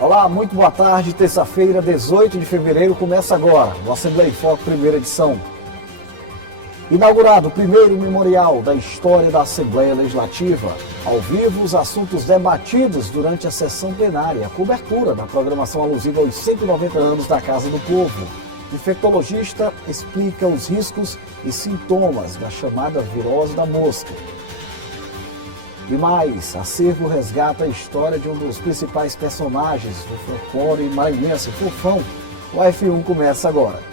Olá, muito boa tarde. Terça-feira, 18 de fevereiro, começa agora o Assembleia em Foco, primeira edição. Inaugurado o primeiro memorial da história da Assembleia Legislativa. Ao vivo, os assuntos debatidos durante a sessão plenária. A cobertura da programação alusiva aos 190 anos da Casa do Povo. Infectologista explica os riscos e sintomas da chamada virose da mosca. E mais, acervo resgata a história de um dos principais personagens do folclore maranhense, Fofão. O F1 começa agora.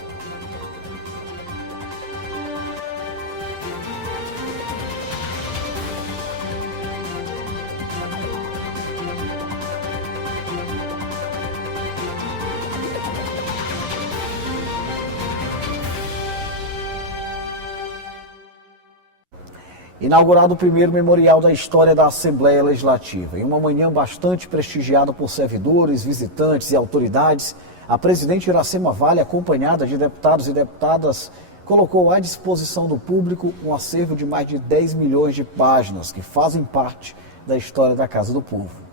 Inaugurado o primeiro memorial da história da Assembleia Legislativa. Em uma manhã bastante prestigiada por servidores, visitantes e autoridades, a presidente Iracema Vale, acompanhada de deputados e deputadas, colocou à disposição do público um acervo de mais de 10 milhões de páginas que fazem parte da história da Casa do Povo.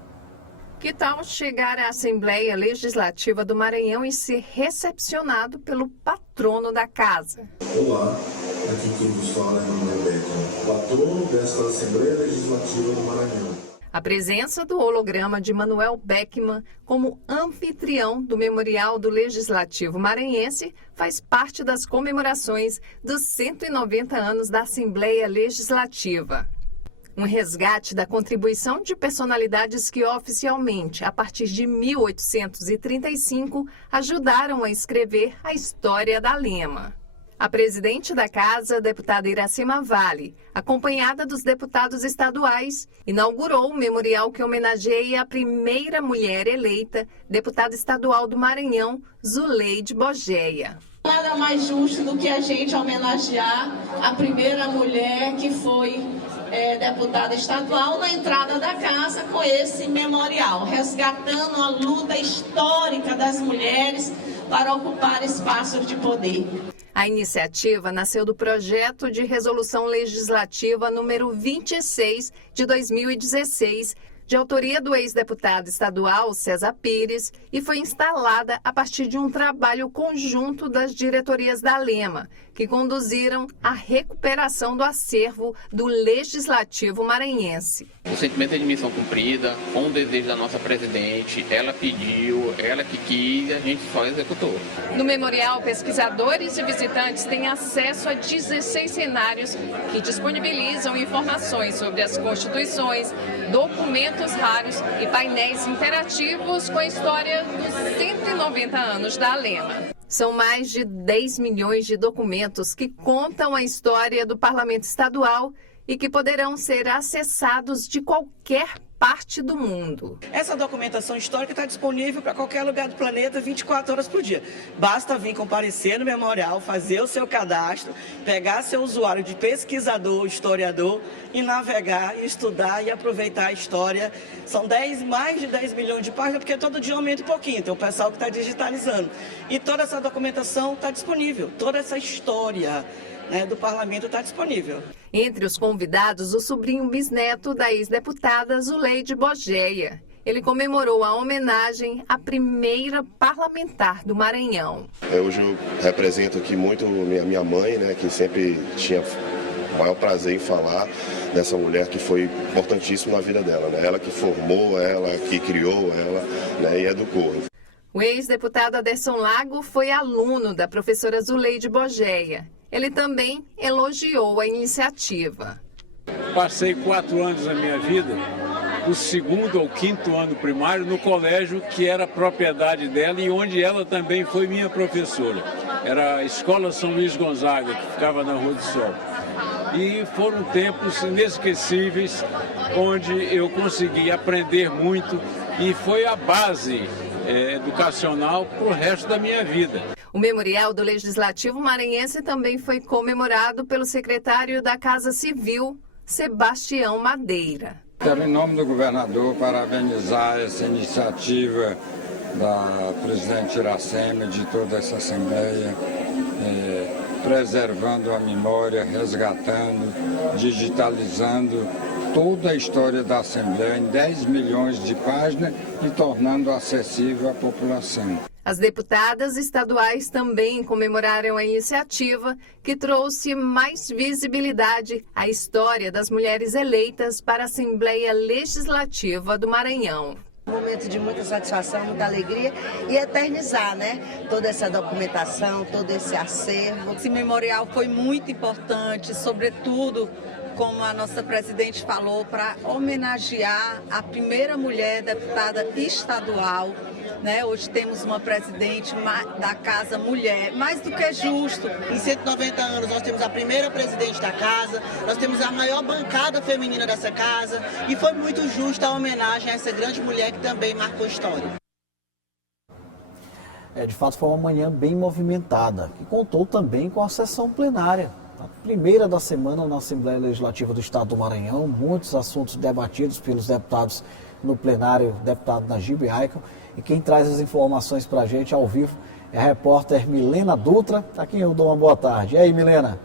Que tal chegar à Assembleia Legislativa do Maranhão e ser recepcionado pelo patrono da casa? Olá, aqui quem vos fala é Manuel Beckman, patrono desta Assembleia Legislativa do Maranhão. A presença do holograma de Manuel Beckman como anfitrião do Memorial do Legislativo Maranhense faz parte das comemorações dos 190 anos da Assembleia Legislativa. Um resgate da contribuição de personalidades que oficialmente, a partir de 1835, ajudaram a escrever a história da Lema. A presidente da casa, deputada Iracema Vale, acompanhada dos deputados estaduais, inaugurou o memorial que homenageia a primeira mulher eleita, deputada estadual do Maranhão, Zuleide Bogeia. Nada mais justo do que a gente homenagear a primeira mulher que foi deputada estadual na entrada da casa com esse memorial, resgatando a luta histórica das mulheres para ocupar espaços de poder. A iniciativa nasceu do projeto de resolução legislativa número 26 de 2016, de autoria do ex-deputado estadual César Pires, e foi instalada a partir de um trabalho conjunto das diretorias da Lema, que conduziram à recuperação do acervo do Legislativo maranhense. O sentimento é de missão cumprida, com o desejo da nossa presidente, ela pediu, ela que quis e a gente só executou. No memorial, pesquisadores e visitantes têm acesso a 16 cenários que disponibilizam informações sobre as constituições, documentos raros e painéis interativos com a história dos 190 anos da Lema. São mais de 10 milhões de documentos que contam a história do Parlamento Estadual e que poderão ser acessados de qualquer parte do mundo. Essa documentação histórica está disponível para qualquer lugar do planeta 24 horas por dia. Basta vir comparecer no memorial, fazer o seu cadastro, pegar seu usuário de pesquisador, historiador e navegar, estudar e aproveitar a história. São mais de 10 milhões de páginas, porque todo dia aumenta um pouquinho, tem o pessoal que está digitalizando. E toda essa documentação está disponível, toda essa história do parlamento está disponível. Entre os convidados, o sobrinho bisneto da ex-deputada Zuleide Bogeia. Ele comemorou a homenagem à primeira parlamentar do Maranhão. Hoje eu represento aqui muito minha mãe, que sempre tinha o maior prazer em falar dessa mulher que foi importantíssima na vida dela. Ela que formou, ela que criou ela e educou. O ex-deputado Aderson Lago foi aluno da professora Zuleide Bogeia. Ele também elogiou a iniciativa. Passei 4 anos da minha vida, do 2º ao 5º ano primário, no colégio que era propriedade dela e onde ela também foi minha professora. Era a Escola São Luís Gonzaga, que ficava na Rua do Sol. E foram tempos inesquecíveis, onde eu consegui aprender muito e foi a base educacional para o resto da minha vida. O Memorial do Legislativo Maranhense também foi comemorado pelo secretário da Casa Civil, Sebastião Madeira. Quero, em nome do governador, parabenizar essa iniciativa da presidente Iracema e de toda essa Assembleia, preservando a memória, resgatando, digitalizando toda a história da Assembleia em 10 milhões de páginas e tornando acessível à população. As deputadas estaduais também comemoraram a iniciativa, que trouxe mais visibilidade à história das mulheres eleitas para a Assembleia Legislativa do Maranhão. Um momento de muita satisfação, muita alegria e eternizar, né? Toda essa documentação, todo esse acervo. Esse memorial foi muito importante, sobretudo, como a nossa presidente falou, para homenagear a primeira mulher deputada estadual. Né? Hoje temos uma presidente da Casa Mulher, mais do que justo. Em 190 anos nós temos a primeira presidente da Casa, nós temos a maior bancada feminina dessa Casa e foi muito justa a homenagem a essa grande mulher que também marcou história. De fato foi uma manhã bem movimentada, que contou também com a sessão plenária. A primeira da semana na Assembleia Legislativa do Estado do Maranhão, muitos assuntos debatidos pelos deputados no plenário, deputado Najib Aiken. E quem traz as informações para a gente ao vivo é a repórter Milena Dutra, a quem eu dou uma boa tarde. E aí, Milena?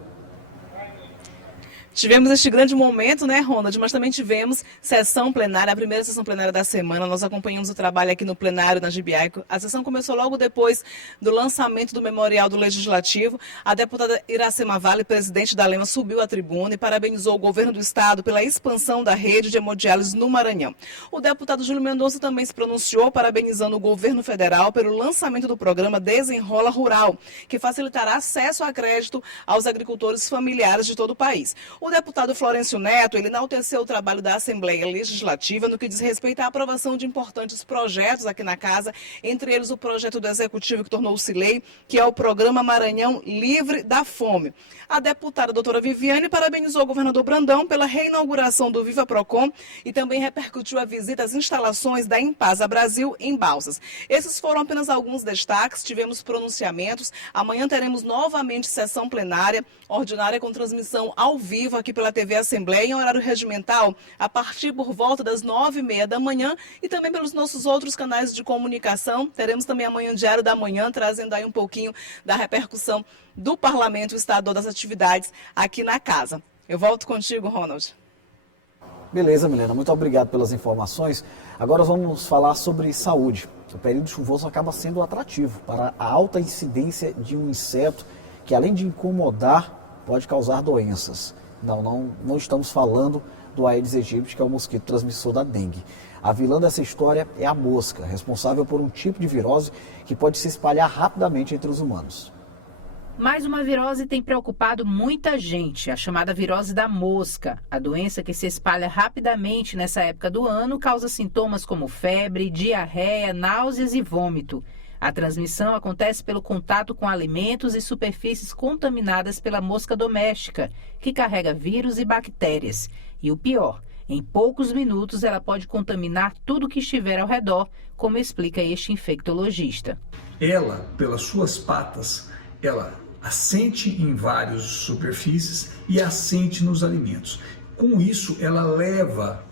Tivemos este grande momento, né, Ronald? Mas também tivemos sessão plenária, a primeira sessão plenária da semana. Nós acompanhamos o trabalho aqui no plenário na Najib Aiken. A sessão começou logo depois do lançamento do Memorial do Legislativo. A deputada Iracema Vale, presidente da Lema, subiu à tribuna e parabenizou o governo do estado pela expansão da rede de hemodiálise no Maranhão. O deputado Júlio Mendonça também se pronunciou, parabenizando o governo federal pelo lançamento do programa Desenrola Rural, que facilitará acesso a crédito aos agricultores familiares de todo o país. O deputado Florencio Neto, ele enalteceu o trabalho da Assembleia Legislativa no que diz respeito à aprovação de importantes projetos aqui na casa, entre eles o projeto do Executivo que tornou-se lei, que é o Programa Maranhão Livre da Fome. A deputada doutora Viviane parabenizou o governador Brandão pela reinauguração do Viva Procon e também repercutiu a visita às instalações da Impasa Brasil em Balsas. Esses foram apenas alguns destaques, tivemos pronunciamentos. Amanhã teremos novamente sessão plenária, ordinária com transmissão ao vivo aqui pela TV Assembleia, em horário regimental, a partir por volta das 9h30 da manhã e também pelos nossos outros canais de comunicação. Teremos também amanhã Diário da Manhã, trazendo aí um pouquinho da repercussão do Parlamento Estadual das atividades aqui na casa. Eu volto contigo, Ronald. Beleza, Milena, muito obrigado pelas informações. Agora vamos falar sobre saúde. O período chuvoso acaba sendo atrativo para a alta incidência de um inseto que, além de incomodar, pode causar doenças. Não estamos falando do Aedes aegypti, que é o mosquito transmissor da dengue. A vilã dessa história é a mosca, responsável por um tipo de virose que pode se espalhar rapidamente entre os humanos. Mais uma virose tem preocupado muita gente, a chamada virose da mosca. A doença que se espalha rapidamente nessa época do ano causa sintomas como febre, diarreia, náuseas e vômito. A transmissão acontece pelo contato com alimentos e superfícies contaminadas pela mosca doméstica, que carrega vírus e bactérias. E o pior, em poucos minutos ela pode contaminar tudo que estiver ao redor, como explica este infectologista. Ela, pelas suas patas, ela assente em várias superfícies e assente nos alimentos. Com isso, ela leva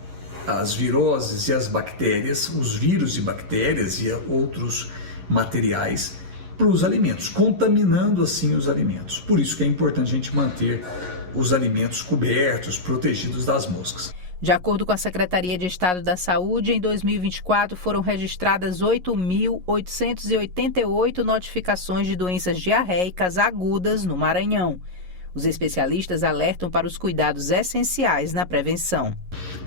as viroses e as bactérias, os vírus e bactérias e outros materiais para os alimentos, contaminando assim os alimentos. Por isso que é importante a gente manter os alimentos cobertos, protegidos das moscas. De acordo com a Secretaria de Estado da Saúde, em 2024 foram registradas 8.888 notificações de doenças diarreicas agudas no Maranhão. Os especialistas alertam para os cuidados essenciais na prevenção.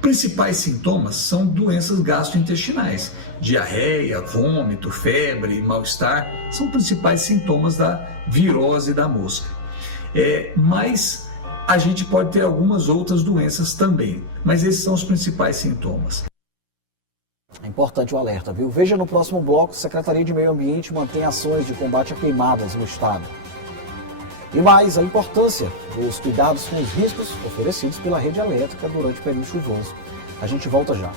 Principais sintomas são doenças gastrointestinais. Diarreia, vômito, febre, mal-estar são principais sintomas da virose da mosca. Mas a gente pode ter algumas outras doenças também, mas esses são os principais sintomas. É importante o alerta, viu? Veja no próximo bloco, a Secretaria de Meio Ambiente mantém ações de combate a queimadas no estado. E mais, a importância dos cuidados com os riscos oferecidos pela rede elétrica durante o período chuvoso. A gente volta já.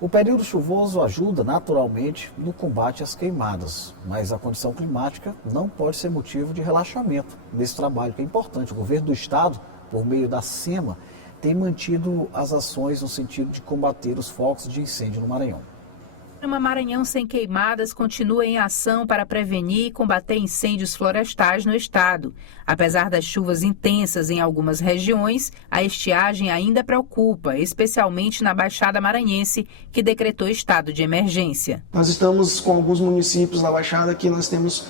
O período chuvoso ajuda naturalmente no combate às queimadas, mas a condição climática não pode ser motivo de relaxamento nesse trabalho que é importante. O governo do estado, por meio da SEMA, tem mantido as ações no sentido de combater os focos de incêndio no Maranhão. O programa Maranhão Sem Queimadas continua em ação para prevenir e combater incêndios florestais no estado. Apesar das chuvas intensas em algumas regiões, a estiagem ainda preocupa, especialmente na Baixada Maranhense, que decretou estado de emergência. Nós estamos com alguns municípios da Baixada que nós temos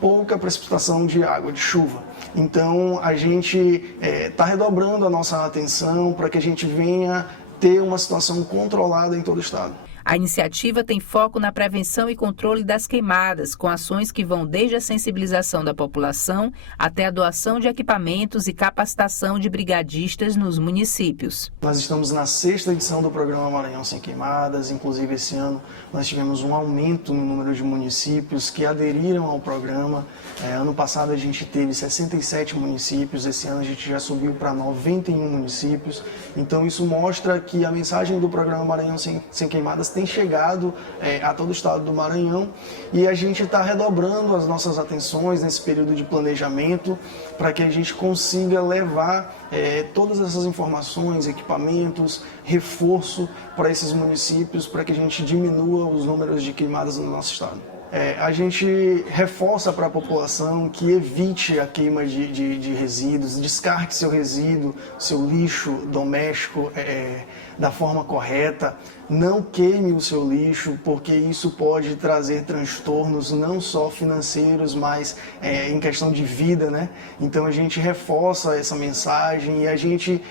pouca precipitação de água, de chuva. Então, a gente está redobrando a nossa atenção para que a gente venha ter uma situação controlada em todo o estado. A iniciativa tem foco na prevenção e controle das queimadas, com ações que vão desde a sensibilização da população até a doação de equipamentos e capacitação de brigadistas nos municípios. Nós estamos na 6ª edição do programa Maranhão Sem Queimadas, inclusive esse ano nós tivemos um aumento no número de municípios que aderiram ao programa. Ano passado a gente teve 67 municípios, esse ano a gente já subiu para 91 municípios. Então isso mostra que a mensagem do programa Maranhão Sem Queimadas tem chegado a todo o estado do Maranhão e a gente está redobrando as nossas atenções nesse período de planejamento para que a gente consiga levar todas essas informações, equipamentos, reforço para esses municípios para que a gente diminua os números de queimadas no nosso estado. A gente reforça para a população que evite a queima de resíduos, descarte seu resíduo, seu lixo doméstico da forma correta, não queime o seu lixo, porque isso pode trazer transtornos não só financeiros, mas em questão de vida, né? Então a gente reforça essa mensagem e a gente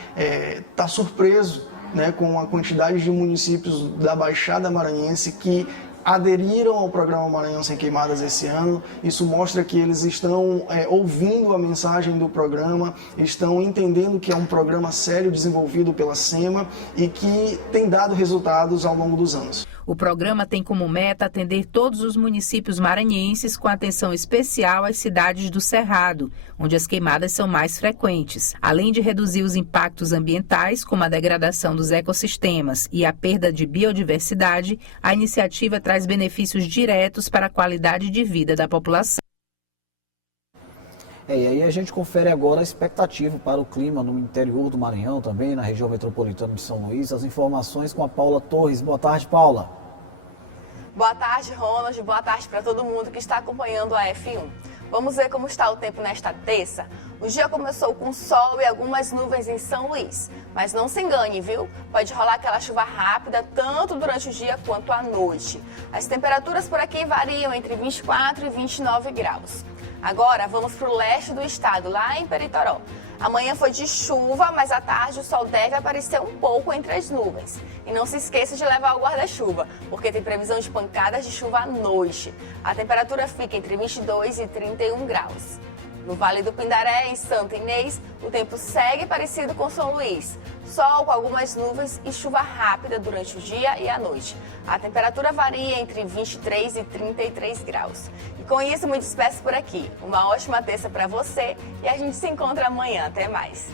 está surpreso, né, com a quantidade de municípios da Baixada Maranhense que aderiram ao programa Maranhão Sem Queimadas esse ano. Isso mostra que eles estão ouvindo a mensagem do programa, estão entendendo que é um programa sério desenvolvido pela SEMA e que tem dado resultados ao longo dos anos. O programa tem como meta atender todos os municípios maranhenses com atenção especial às cidades do Cerrado, onde as queimadas são mais frequentes. Além de reduzir os impactos ambientais, como a degradação dos ecossistemas e a perda de biodiversidade, a iniciativa traz benefícios diretos para a qualidade de vida da população. E aí a gente confere agora a expectativa para o clima no interior do Maranhão, também na região metropolitana de São Luís. As informações com a Paula Torres. Boa tarde, Paula. Boa tarde, Ronald. Boa tarde para todo mundo que está acompanhando a F1. Vamos ver como está o tempo nesta terça. O dia começou com sol e algumas nuvens em São Luís. Mas não se engane, viu? Pode rolar aquela chuva rápida tanto durante o dia quanto à noite. As temperaturas por aqui variam entre 24 e 29 graus. Agora vamos para o leste do estado, lá em Peritoró. Amanhã foi de chuva, mas à tarde o sol deve aparecer um pouco entre as nuvens. E não se esqueça de levar o guarda-chuva, porque tem previsão de pancadas de chuva à noite. A temperatura fica entre 22 e 31 graus. No Vale do Pindaré, em Santa Inês, o tempo segue parecido com São Luís. Sol com algumas nuvens e chuva rápida durante o dia e a noite. A temperatura varia entre 23 e 33 graus. E com isso, me despeço por aqui. Uma ótima terça para você e a gente se encontra amanhã. Até mais.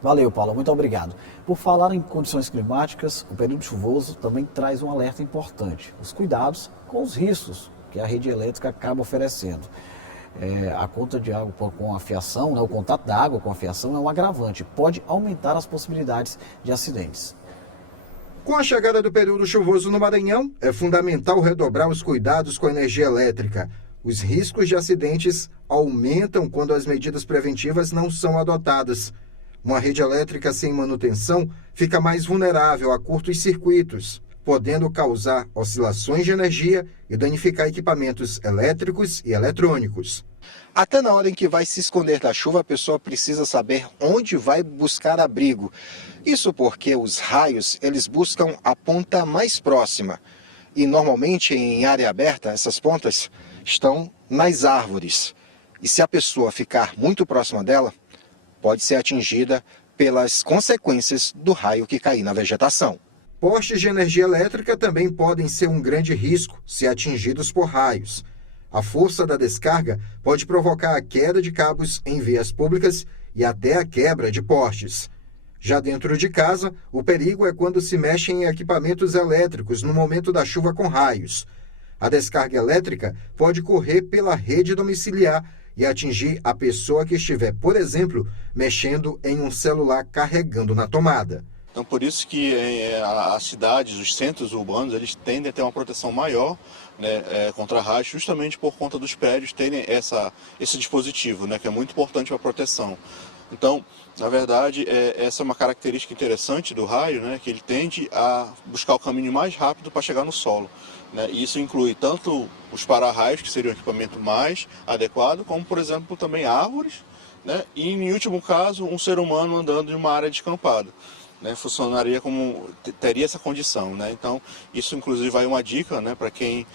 Valeu, Paula. Muito obrigado. Por falar em condições climáticas, o período chuvoso também traz um alerta importante. Os cuidados com os riscos que a rede elétrica acaba oferecendo. A conta de água com a fiação, né, o contato da água com a fiação é um agravante, pode aumentar as possibilidades de acidentes. Com a chegada do período chuvoso no Maranhão, é fundamental redobrar os cuidados com a energia elétrica. Os riscos de acidentes aumentam quando as medidas preventivas não são adotadas. Uma rede elétrica sem manutenção fica mais vulnerável a curtos circuitos, podendo causar oscilações de energia e danificar equipamentos elétricos e eletrônicos. Até na hora em que vai se esconder da chuva, a pessoa precisa saber onde vai buscar abrigo. Isso porque os raios, eles buscam a ponta mais próxima. E normalmente em área aberta, essas pontas estão nas árvores. E se a pessoa ficar muito próxima dela, pode ser atingida pelas consequências do raio que cair na vegetação. Postes de energia elétrica também podem ser um grande risco se atingidos por raios. A força da descarga pode provocar a queda de cabos em vias públicas e até a quebra de postes. Já dentro de casa, o perigo é quando se mexe em equipamentos elétricos no momento da chuva com raios. A descarga elétrica pode correr pela rede domiciliar e atingir a pessoa que estiver, por exemplo, mexendo em um celular carregando na tomada. Então, por isso que as cidades, os centros urbanos, eles tendem a ter uma proteção maior, né, contra raios, justamente por conta dos prédios terem esse dispositivo, né, que é muito importante para a proteção. Então, na verdade, essa é uma característica interessante do raio, né, que ele tende a buscar o caminho mais rápido para chegar no solo. Né, e isso inclui tanto os para-raios, que seria o equipamento mais adequado, como, por exemplo, também árvores, né, e, em último caso, um ser humano andando em uma área descampada. Né, funcionaria como, teria essa condição, né? Então isso inclusive vai uma dica, né, para quem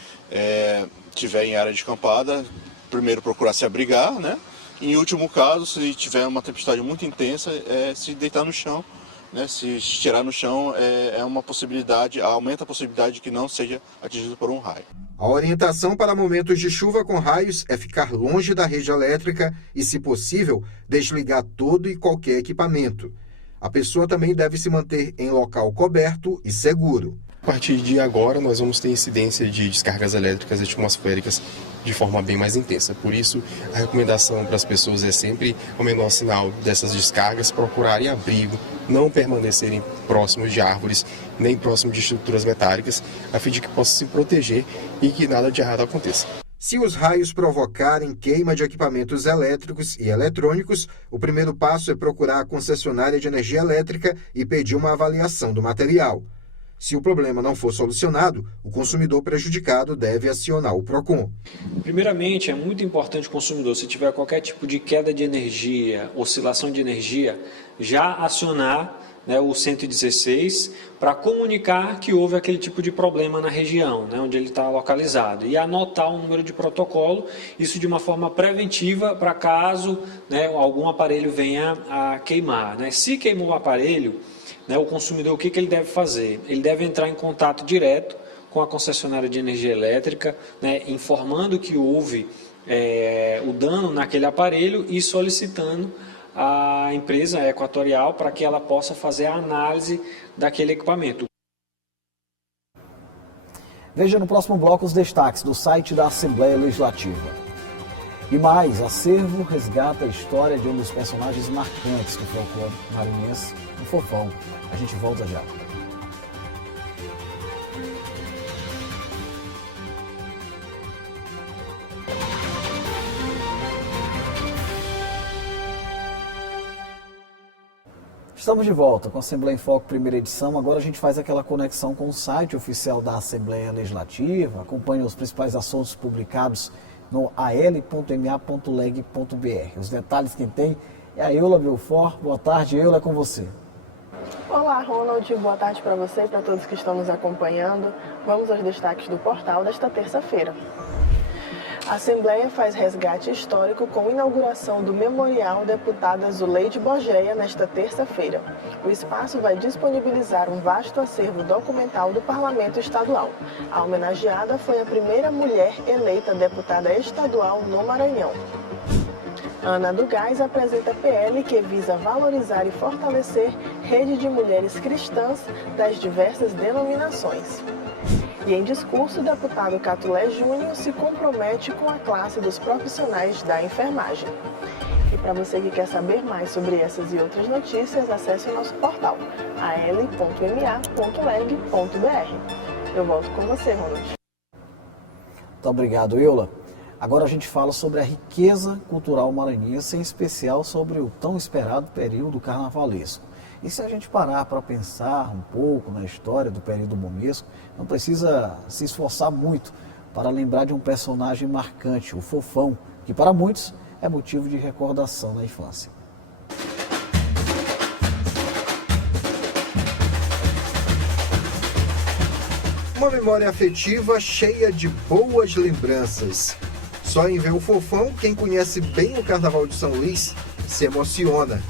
estiver em área descampada, primeiro procurar se abrigar, né? E, em último caso, se tiver uma tempestade muito intensa, se deitar no chão, né? Se estirar no chão é uma possibilidade, aumenta a possibilidade de que não seja atingido por um raio. A orientação para momentos de chuva com raios é ficar longe da rede elétrica e, se possível, desligar todo e qualquer equipamento. A pessoa também deve se manter em local coberto e seguro. A partir de agora, nós vamos ter incidência de descargas elétricas atmosféricas de forma bem mais intensa. Por isso, a recomendação para as pessoas é sempre, ao menor sinal dessas descargas, procurarem abrigo, não permanecerem próximos de árvores, nem próximos de estruturas metálicas, a fim de que possam se proteger e que nada de errado aconteça. Se os raios provocarem queima de equipamentos elétricos e eletrônicos, o primeiro passo é procurar a concessionária de energia elétrica e pedir uma avaliação do material. Se o problema não for solucionado, o consumidor prejudicado deve acionar o PROCON. Primeiramente, é muito importante o consumidor, se tiver qualquer tipo de queda de energia, oscilação de energia, já acionar, né, o 116 para comunicar que houve aquele tipo de problema na região, né, onde ele está localizado, e anotar o número de protocolo, isso de uma forma preventiva para caso, né, algum aparelho venha a queimar. Né. Se queimou o aparelho, né, o consumidor, o que ele deve fazer? Ele deve entrar em contato direto com a concessionária de energia elétrica, né, informando que houve o dano naquele aparelho e solicitando a empresa Equatorial para que ela possa fazer a análise daquele equipamento. Veja no próximo bloco os destaques do site da Assembleia Legislativa. E mais, acervo resgata a história de um dos personagens marcantes do folclore maranhense, o Fofão. A gente volta já. Estamos de volta com a Assembleia em Foco, primeira edição. Agora a gente faz aquela conexão com o site oficial da Assembleia Legislativa, acompanha os principais assuntos publicados no al.ma.leg.br. Os detalhes quem tem é a Eula Belfort. Boa tarde, Eula, é com você. Olá, Ronald. Boa tarde para você e para todos que estão nos acompanhando. Vamos aos destaques do portal desta terça-feira. A Assembleia faz resgate histórico com inauguração do Memorial Deputada Zuleide Borgeia nesta terça-feira. O espaço vai disponibilizar um vasto acervo documental do Parlamento Estadual. A homenageada foi a primeira mulher eleita deputada estadual no Maranhão. Ana do Gás apresenta PL que visa valorizar e fortalecer rede de mulheres cristãs das diversas denominações. E em discurso, o deputado Catulé Júnior se compromete com a classe dos profissionais da enfermagem. E para você que quer saber mais sobre essas e outras notícias, acesse o nosso portal, al.ma.leg.br. Eu volto com você, Ronald. Muito obrigado, Eula. Agora a gente fala sobre a riqueza cultural maranhense, em especial sobre o tão esperado período carnavalesco. E se a gente parar para pensar um pouco na história do período momesco, não precisa se esforçar muito para lembrar de um personagem marcante, o Fofão, que para muitos é motivo de recordação na infância. Uma memória afetiva cheia de boas lembranças. Só em ver o Fofão, quem conhece bem o Carnaval de São Luís se emociona.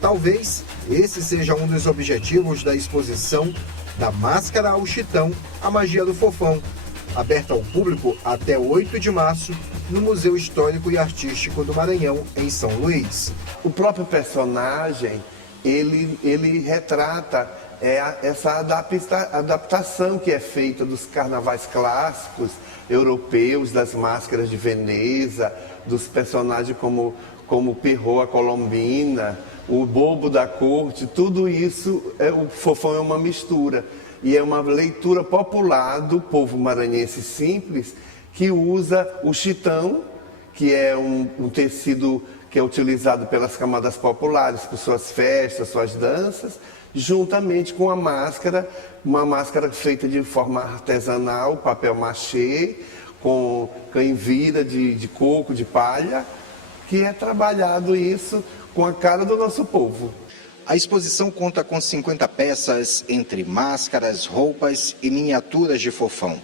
Talvez esse seja um dos objetivos da exposição Da Máscara ao Chitão, a Magia do Fofão, aberta ao público até 8 de março no Museu Histórico e Artístico do Maranhão, em São Luís. O próprio personagem, ele retrata essa adaptação que é feita dos carnavais clássicos europeus, das máscaras de Veneza, dos personagens como Perrault, a Colombina, o Bobo da Corte, tudo isso, o Fofão é uma mistura. E é uma leitura popular do povo maranhense simples, que usa o chitão, que é um tecido que é utilizado pelas camadas populares, por suas festas, suas danças, juntamente com a máscara, uma máscara feita de forma artesanal, papel machê, com canvira de coco, de palha, que é trabalhado isso com a cara do nosso povo. A exposição conta com 50 peças entre máscaras, roupas e miniaturas de Fofão.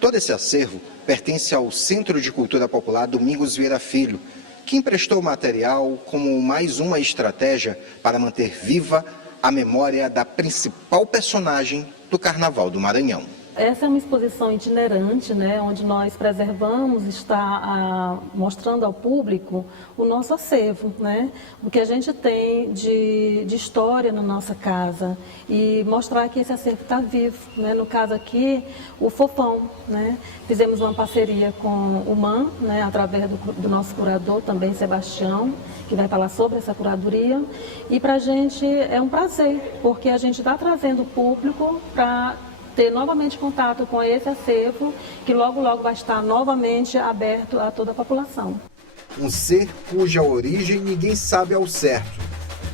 Todo esse acervo pertence ao Centro de Cultura Popular Domingos Vieira Filho, que emprestou o material como mais uma estratégia para manter viva a memória da principal personagem do Carnaval do Maranhão. Essa é uma exposição itinerante, né, onde nós preservamos, está mostrando ao público o nosso acervo, né, o que a gente tem de história na nossa casa e mostrar que esse acervo está vivo, né, no caso aqui, o Fofão, né, fizemos uma parceria com o MAN, né, através do nosso curador também, Sebastião, que vai falar sobre essa curadoria, e para a gente é um prazer, porque a gente está trazendo o público para ter novamente contato com esse acervo, que logo vai estar novamente aberto a toda a população. Um ser cuja origem ninguém sabe ao certo.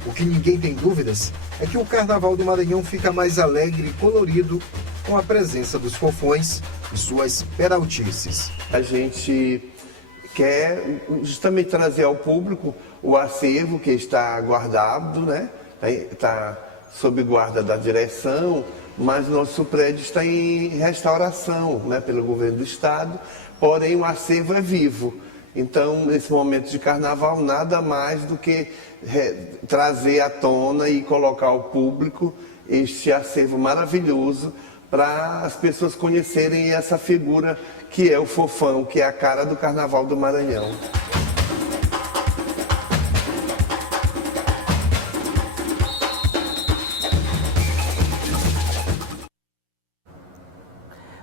O que ninguém tem dúvidas é que o Carnaval do Maranhão fica mais alegre e colorido com a presença dos fofões e suas peraltices. A gente quer justamente trazer ao público o acervo que está guardado, né? Está sob guarda da direção, mas nosso prédio está em restauração, né, pelo governo do estado, porém o acervo é vivo. Então, nesse momento de carnaval, nada mais do que trazer à tona e colocar ao público este acervo maravilhoso para as pessoas conhecerem essa figura que é o Fofão, que é a cara do Carnaval do Maranhão.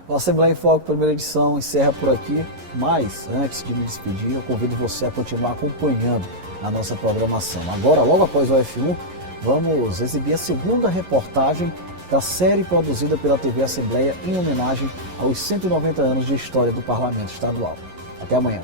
O Assembleia em Foco, primeira edição, encerra por aqui. Mas, antes de me despedir, eu convido você a continuar acompanhando a nossa programação. Agora, logo após o F1, vamos exibir a segunda reportagem da série produzida pela TV Assembleia em homenagem aos 190 anos de história do Parlamento Estadual. Até amanhã.